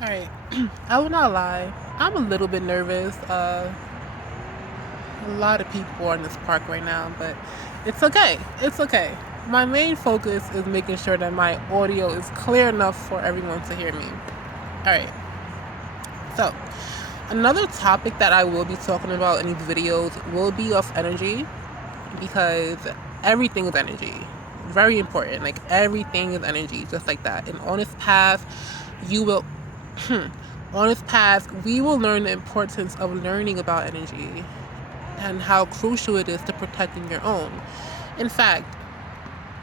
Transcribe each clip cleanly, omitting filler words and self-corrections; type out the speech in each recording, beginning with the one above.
Alright, I will not lie. I'm a little bit nervous. A lot of people are in this park right now, but it's okay. It's okay. My main focus is making sure that my audio is clear enough for everyone to hear me. Alright, so another topic that I will be talking about in these videos will be of energy because everything is energy. Very important. Like everything is energy, just like that. And on this path, you will on this path, we will learn the importance of learning about energy and how crucial it is to protecting your own. In fact,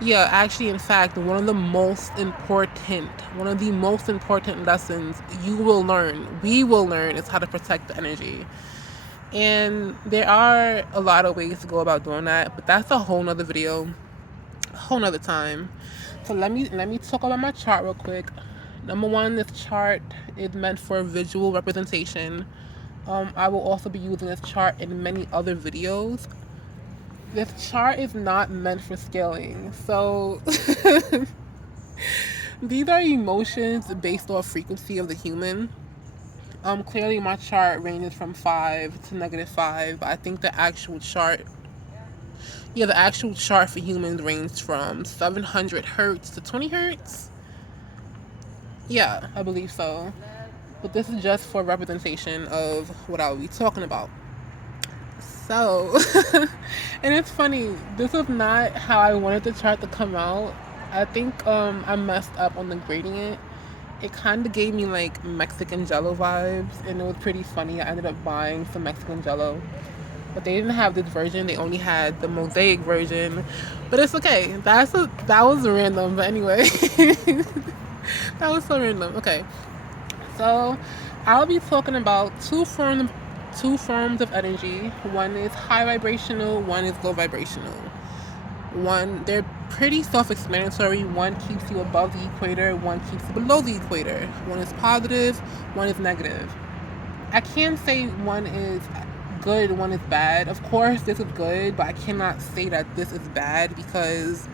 in fact, one of the most important lessons we will learn, is how to protect the energy. And there are a lot of ways to go about doing that, but that's a whole nother video, a whole nother time. So let me talk about my chart real quick. Number one, this chart is meant for visual representation. I will also be using this chart in many other videos. This chart is not meant for scaling. So these are emotions based off frequency of the human. Clearly my chart ranges from 5 to -5, but I think the actual chart for humans ranges from 700 hertz to 20 hertz. Yeah, I believe so. But this is just for representation of what I'll be talking about. So, and it's funny, this was not how I wanted the chart to come out. I think I messed up on the gradient. It kind of gave me like Mexican Jello vibes, and it was pretty funny. I ended up buying some Mexican Jello, but they didn't have this version. They only had the mosaic version, but it's okay. That was random, but anyway, that was so random. Okay, so I'll be talking about two forms of energy. One is high vibrational, one is low vibrational. They're pretty self-explanatory. One keeps you above the equator, one keeps you below the equator. One is positive, one is negative. I can't say one is good, one is bad. Of course, this is good, but I cannot say that this is bad because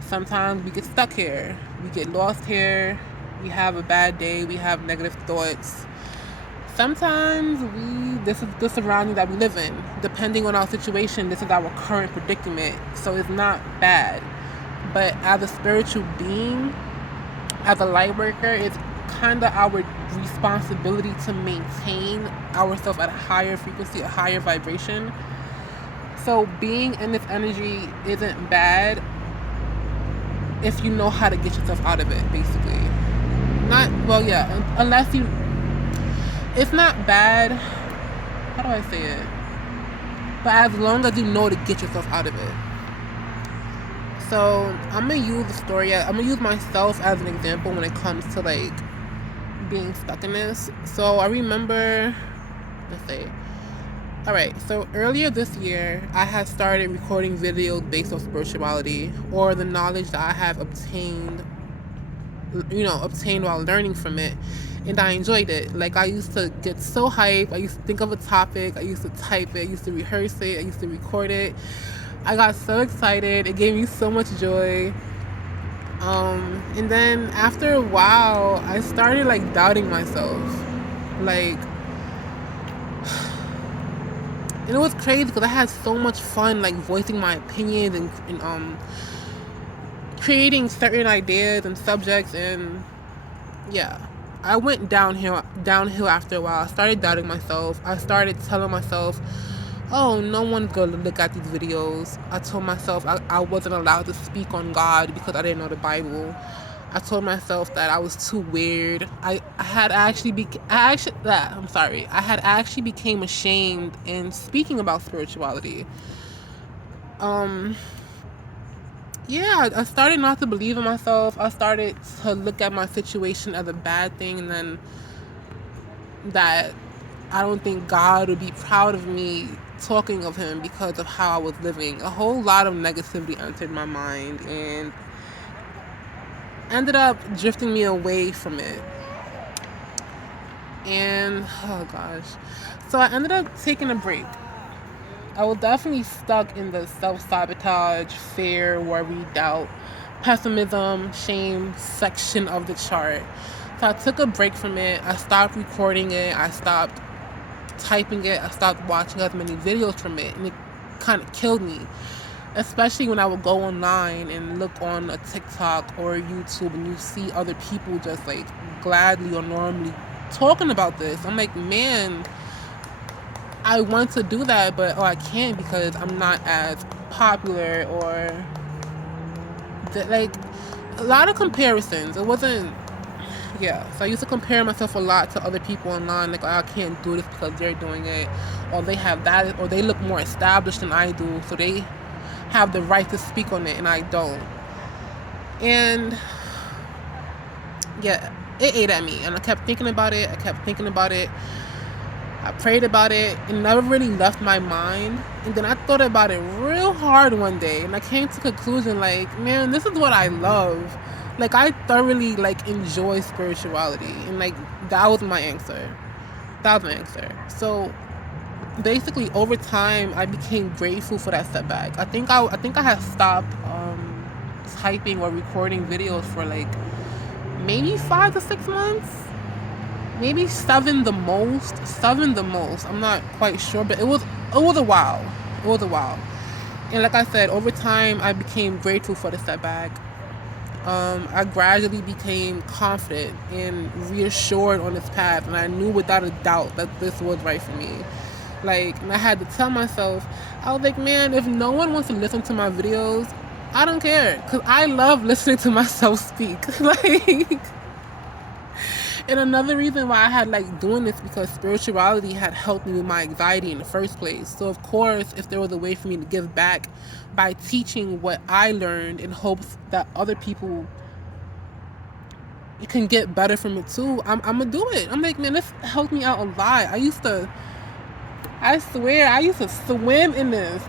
sometimes we get stuck here. We get lost here. We have a bad day. We have negative thoughts. Sometimes this is the surrounding that we live in. Depending on our situation, this is our current predicament. So it's not bad. But as a spiritual being, as a light worker, it's kind of our responsibility to maintain ourselves at a higher frequency, a higher vibration. So being in this energy isn't bad if you know how to get yourself out of it, basically. Not, well, yeah, unless you, it's not bad. How do I say it? But as long as you know to get yourself out of it. So I'm gonna use the story. I'm gonna use myself as an example when it comes to like being stuck in this. So I remember, let's say, all right. So earlier this year, I had started recording videos based on spirituality or the knowledge that I have obtained while learning from it, and I enjoyed it. Like I used to get so hyped. I used to think of a topic. I used to type it. I used to rehearse it. I used to record it. I got so excited. It gave me so much joy. And then after a while, I started like doubting myself. Like, and it was crazy because I had so much fun like voicing my opinions and creating certain ideas and subjects, and yeah, I went downhill after a while. I started doubting myself. I started telling myself, oh, no one's gonna look at these videos. I told myself I wasn't allowed to speak on God because I didn't know the Bible. I told myself that I was too weird. I had actually became ashamed in speaking about spirituality. Um, yeah, I started not to believe in myself. I started to look at my situation as a bad thing, and then that I don't think God would be proud of me talking of him because of how I was living. A whole lot of negativity entered my mind and ended up drifting me away from it. And oh gosh. So I ended up taking a break. I was definitely stuck in the self-sabotage, fear, worry, doubt, pessimism, shame section of the chart. So I took a break from it. I stopped recording it. I stopped typing it. I stopped watching as many videos from it, and it kind of killed me. Especially when I would go online and look on a TikTok or YouTube and you see other people just like gladly or normally talking about this. I'm like, man, I want to do that, but I can't because I'm not as popular or like a lot of comparisons. It wasn't, yeah. So I used to compare myself a lot to other people online. Like, oh, I can't do this because they're doing it, or they have that, or they look more established than I do, so they have the right to speak on it and I don't. And yeah, it ate at me, and I kept thinking about it. I prayed about it. It never really left my mind. And then I thought about it real hard one day, and I came to the conclusion, like, man, this is what I love. Like, I thoroughly, like, enjoy spirituality. And, like, that was my answer. So, basically, over time, I became grateful for that setback. I think I had stopped typing or recording videos for, like, maybe 5 to 6 months. Maybe seven the most. I'm not quite sure, but it was a while. And like I said, over time I became grateful for the setback. I gradually became confident and reassured on this path, and I knew without a doubt that this was right for me. Like, and I had to tell myself, I was like, man, if no one wants to listen to my videos, I don't care, because I love listening to myself speak. Like, and another reason why I had like doing this, because spirituality had helped me with my anxiety in the first place. So of course, if there was a way for me to give back by teaching what I learned in hopes that other people can get better from it too, I'm gonna do it. I'm like, man, this helped me out a lot. I swear, I used to swim in this.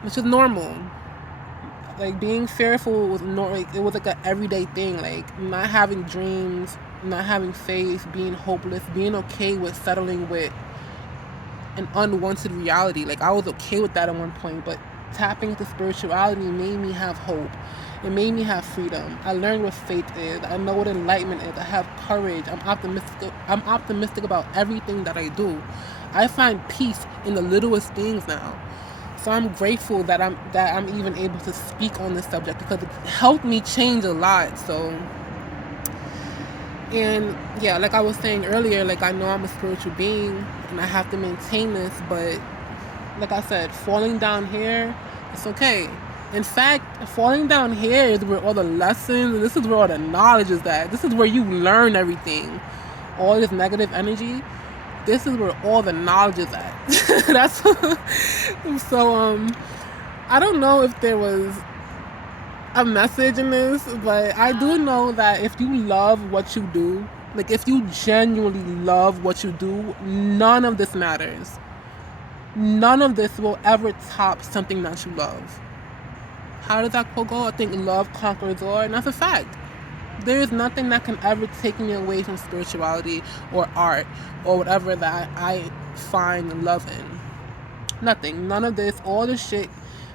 Which is normal. Like, being fearful was like, it was like an everyday thing. Like, not having dreams, not having faith, being hopeless, being okay with settling with an unwanted reality. Like, I was okay with that at one point, but tapping into spirituality made me have hope. It made me have freedom. I learned what faith is. I know what enlightenment is. I have courage. I'm optimistic about everything that I do. I find peace in the littlest things now. So I'm grateful that I'm even able to speak on this subject, because it helped me change a lot. So, and yeah, like I was saying earlier, like, I know I'm a spiritual being and I have to maintain this, but like I said, falling down here, it's okay. In fact, falling down here is where all the lessons, this is where all the knowledge is at. This is where you learn everything. All this negative energy, this is where all the knowledge is at. That's so I don't know if there was a message in this, but I do know that if you love what you do, like, if you genuinely love what you do, none of this matters. None of this will ever top something that you love. How does that quote go? I think love conquers all, and that's a fact. There is nothing that can ever take me away from spirituality or art or whatever that I find love in. Nothing. None of this. All this shit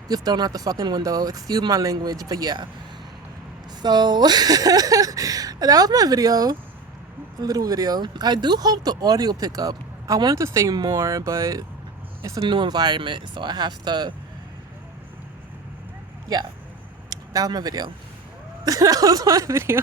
gets thrown out the fucking window. Excuse my language, but yeah. So that was my video. A little video. I do hope the audio pick up. I wanted to say more, but it's a new environment, so I have to. Yeah. That was my video. That was my video.